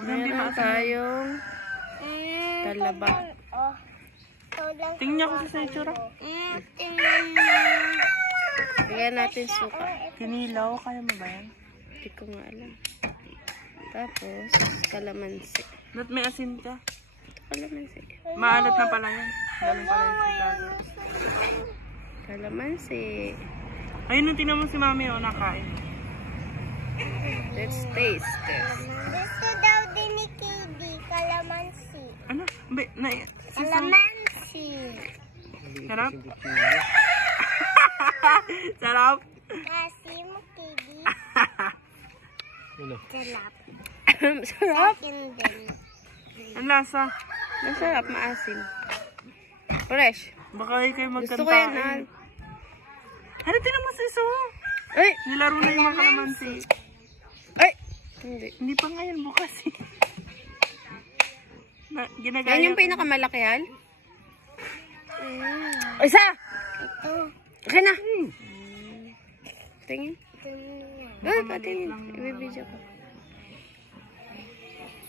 Meron tayong talaba. Tingnan ko sa itsura. Bigyan natin suka. Kinilaw, kaya mo ba yan? Hindi ko nga alam. Tapos, kalamansi. Ba't may asin ka? Kalamansi. Maalat na pala yan. Galing pala yung Chicago. Kalamansi. Ayun ang tinan mo si mami o nakain. Let's taste this. Gusto daw din ni Kidi, kalamansi. Ano? Kalamansi. Sarap? Sarap? Kasi mo, Kidi. Sarap. Sarap. Akin din. Ang lasa. Masarap, maasim. Fresh. Baka kayo Gusto ko yan, magkantain. Ano, tinan mo si So? Ay! Nilaro na yung mga kalamansi. Ay! Hindi. Hindi pa ngayon bukas eh. Ginagaya. Yan yung pinakamalakihan? Isa! Okay na. Tingin. Ay, patingin. Ibibidyo ko.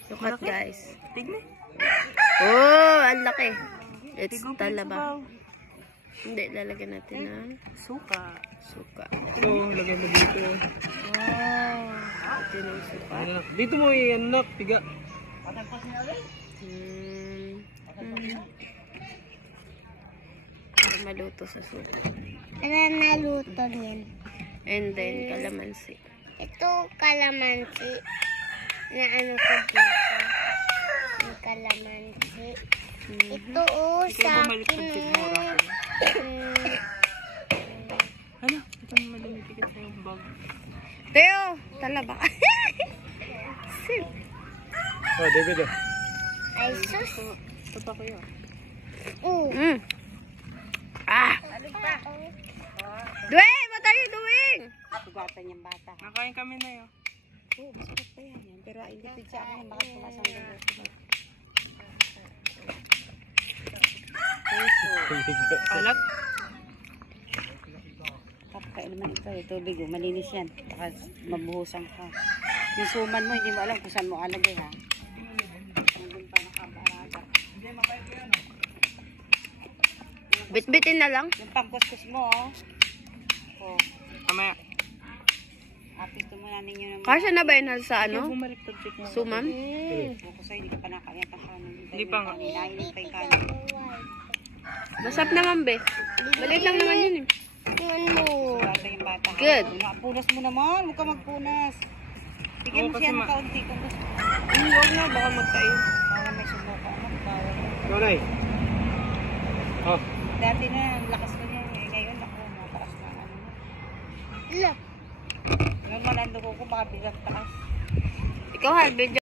Look at guys. Tignan. Oh, ang laki. It's Tigupin talaba. ko. Hindi, lalagyan natin ng Suka. suka. So, lagyan mo dito. Wow. Ito ng suka. Dito mo i-anak, piga. Para maluto sa suka. Ano naluto niyan? And then, kalamansi. Ito, kalamansi. Na ano ko dito? Yung kalamansi. Ito, Ikaw sa bumalik akin. pag sigmura ko. Ano? Ito mo malumitikit sa yung bag. Teo! Talaba. Sip. Oh, David ah. Ay, sus. Ito pa kayo. Ah! Dwayne! What are you doing? Tugatan yung bata. Nakain kami na yun. Oo, masarap pa yan. Pero indipid siya ako, bakit pumasang doon. Alat? Kapakain naman ito, tubig oh, malinis yan. Baka mabuhusan ka. Yung suman mo, hindi mo alam kung saan mo alagay ha. Nandun pa nakabaraga. Bit-bitin na lang. Yung pangkuskus mo oh. Oh, Kamaya. apis to muna ninyo naman. Kasya na ba yun sa Ano? ano? Bumaliktad check mo. Suman? Kung sa'yo, hindi ka pa nakakayat ang kanin. Hindi pa nga. Nainit pa yung kanin. Masarap naman, be. Balit lang naman yun eh. Tingnan mo. Tugatan yung bata. Good. Punas mo naman, huwag ka magpunas. Bigyan Oo, mo kasi siya ng kaunti kung gusto. Hindi, huwag na. Baka magtayo. Bawal may sumuka. Bawal. Nanay. Oh. Dati na, lakas na niya. Ngayon ako, mataas na ano. Look. Normal ang dugo ko, baka biglang taas. Ikaw, Harvey,